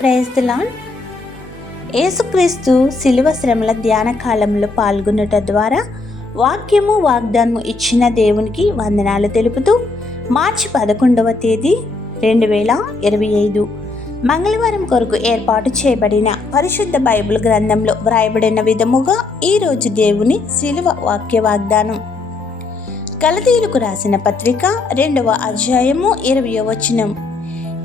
ప్రేస్తలాన్ యేసుక్రీస్తు శిలువ శ్రమల ధ్యాన కాలంలో పాల్గొనుట ద్వారా వాక్యము వాగ్దానము ఇచ్చిన దేవునికి వందనాలు తెలుపుతూ మార్చి పదకొండవ తేదీ రెండు వేల ఇరవై ఐదు మంగళవారం కొరకు ఏర్పాటు చేయబడిన పరిశుద్ధ బైబిల్ గ్రంథంలో వ్రాయబడిన విధముగా ఈరోజు దేవుని శిలువ వాక్య వాగ్దానం. కలతీయులకు రాసిన పత్రిక రెండవ అధ్యాయము ఇరవయో వచనం.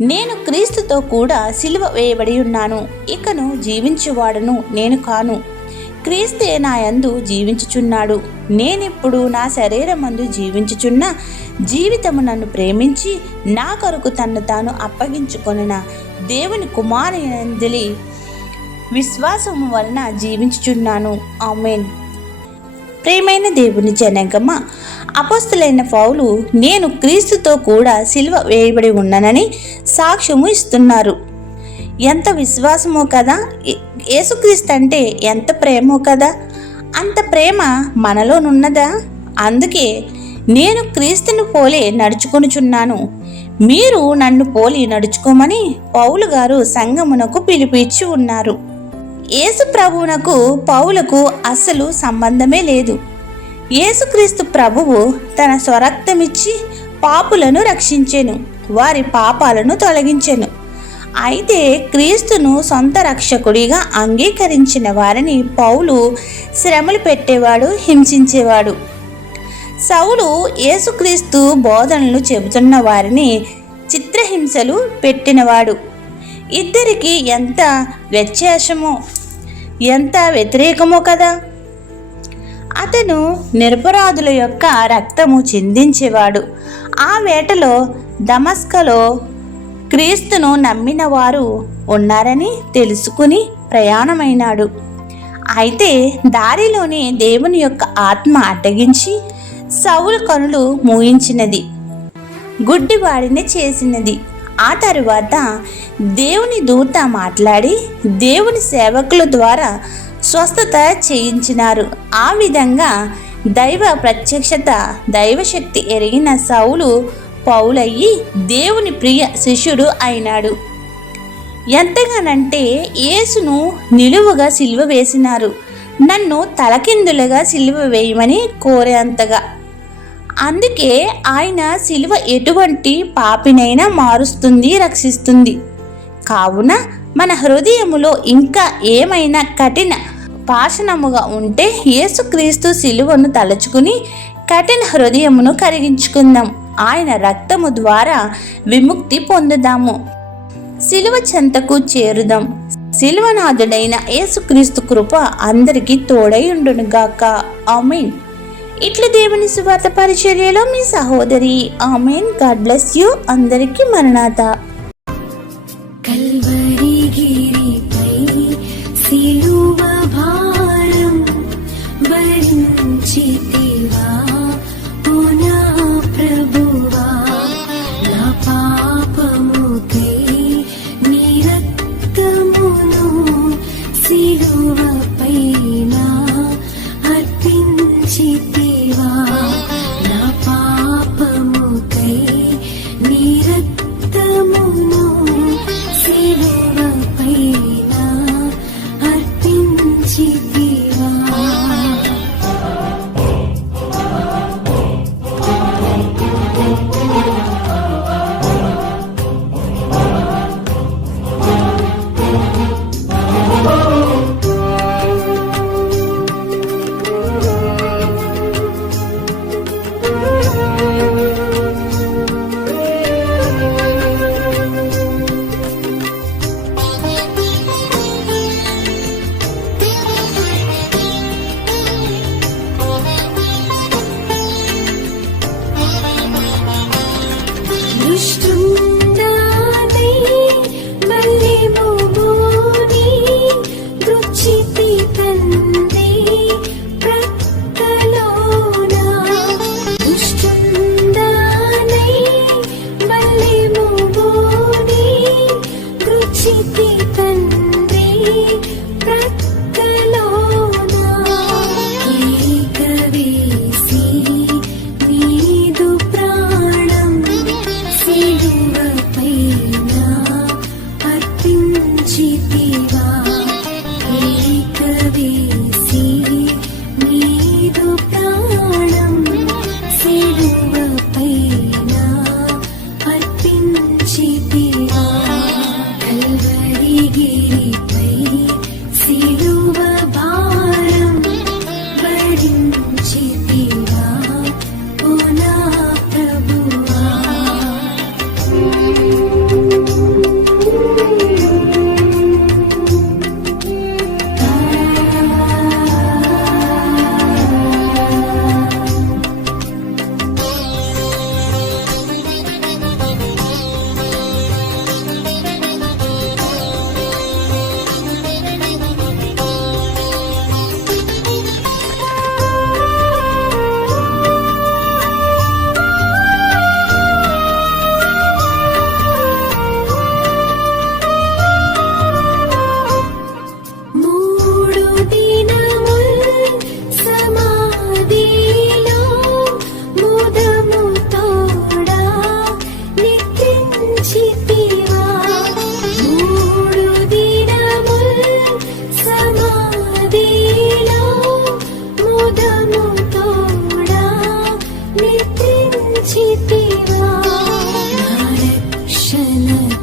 నేను క్రీస్తుతో కూడా సిలువ వేయబడి ఉన్నాను. ఇకను జీవించువాడను నేను కాను. క్రీస్తే నా యందు జీవించుచున్నాడు. నేనిప్పుడు నా శరీరమందు జీవించుచున్న జీవితము నన్ను ప్రేమించి నా కొరకు తన్ను తాను అప్పగించుకొనిన దేవుని కుమారునందలి విశ్వాసము వలన జీవించుచున్నాను. ఆమెన్. ప్రేమైన దేవుని జనగమ్మ అపస్తులైన పౌలు నేను క్రీస్తుతో కూడా సిల్వ వేయబడి ఉన్నానని సాక్ష్యము ఇస్తున్నారు. ఎంత విశ్వాసమో కదా? యేసుక్రీస్తు అంటే ఎంత ప్రేమో కదా? అంత ప్రేమ మనలోనున్నదా? అందుకే నేను క్రీస్తును పోలే నడుచుకొనుచున్నాను. మీరు నన్ను పోలి నడుచుకోమని పౌలు గారు సంగమునకు పిలిపించి ఉన్నారు. యేసు ప్రభువునకు పౌలకు అస్సలు సంబంధమే లేదు. యేసుక్రీస్తు ప్రభువు తన స్వరక్తమిచ్చి పాపులను రక్షించెను వారి పాపాలను తొలగించెను. అయితే క్రీస్తును సొంత రక్షకుడిగా అంగీకరించిన వారిని పౌలు శ్రమలు పెట్టేవాడు హింసించేవాడు. సౌలు యేసుక్రీస్తు బోధనలు చెబుతున్న వారిని చిత్రహింసలు పెట్టినవాడు. ఇద్దరికి ఎంత వ్యత్యాసమో ఎంత వ్యతిరేకమో కదా. అతను నిరపరాధుల యొక్క రక్తము చిందించేవాడు. ఆ వేటలో దమస్కలో క్రీస్తును నమ్మిన వారు ఉన్నారని తెలుసుకుని ప్రయాణమైనాడు. అయితే దారిలోనే దేవుని యొక్క ఆత్మ అడ్డగించి సౌలు కనులు మూయించినది. గుడ్డివాడిని చేసినది. ఆ తరువాత దేవుని దూత మాట్లాడి దేవుని సేవకుల ద్వారా స్వస్థత చేయించినారు. ఆ విధంగా దైవ ప్రత్యక్షత దైవశక్తి ఎరిగిన సౌలు పౌలయ్యి దేవుని ప్రియ శిష్యుడు అయినాడు. ఎంతగానంటే యేసును నిలువుగా సిలువ వేసినారు. నన్ను తలకిందులుగా సిలువ వేయమని కోరేంతగా అందుకే ఆయన శిలువ ఎటువంటి పాపినైనా మారుస్తుంది రక్షిస్తుంది. కావున మన హృదయములో ఇంకా ఏమైనా కఠిన పాషణముగా ఉంటే యేసుక్రీస్తు శిలువను తలుచుకుని కఠిన హృదయమును కరిగించుకుందాం. ఆయన రక్తము ద్వారా విముక్తి పొందుదాము. శిలువ చెంతకు చేరుదాం. శిలువనాథుడైన యేసుక్రీస్తు కృప అందరికీ తోడై ఉండునుగాక. ఆమెన్. ఇట్లు దేవుని సువార్త పరిచర్యలో మీ సహోదరి. ఆమెన్. God bless you. అందరికీ మరణాత. కల్వరిగిరిపై సిలువ భారం భరించితివా ఓ నా ప్రభువా? నా పాపముకై నీ రక్తమును సిలువపైన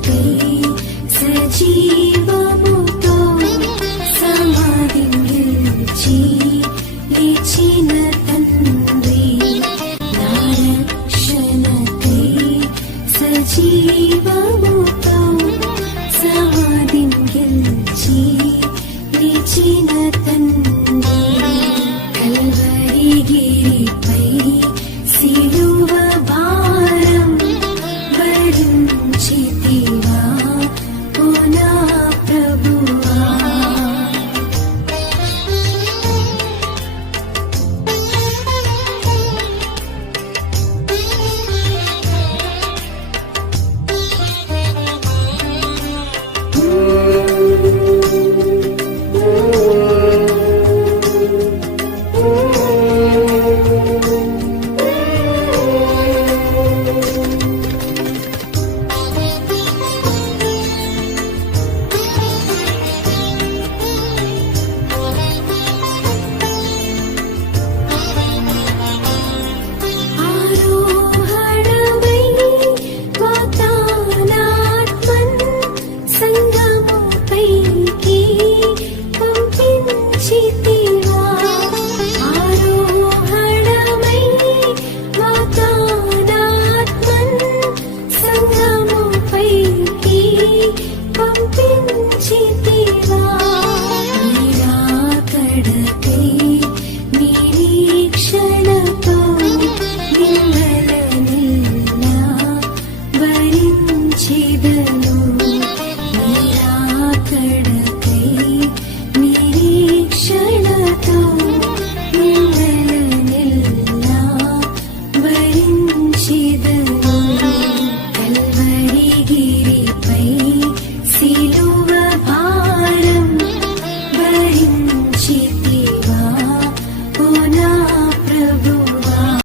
happy, sajee.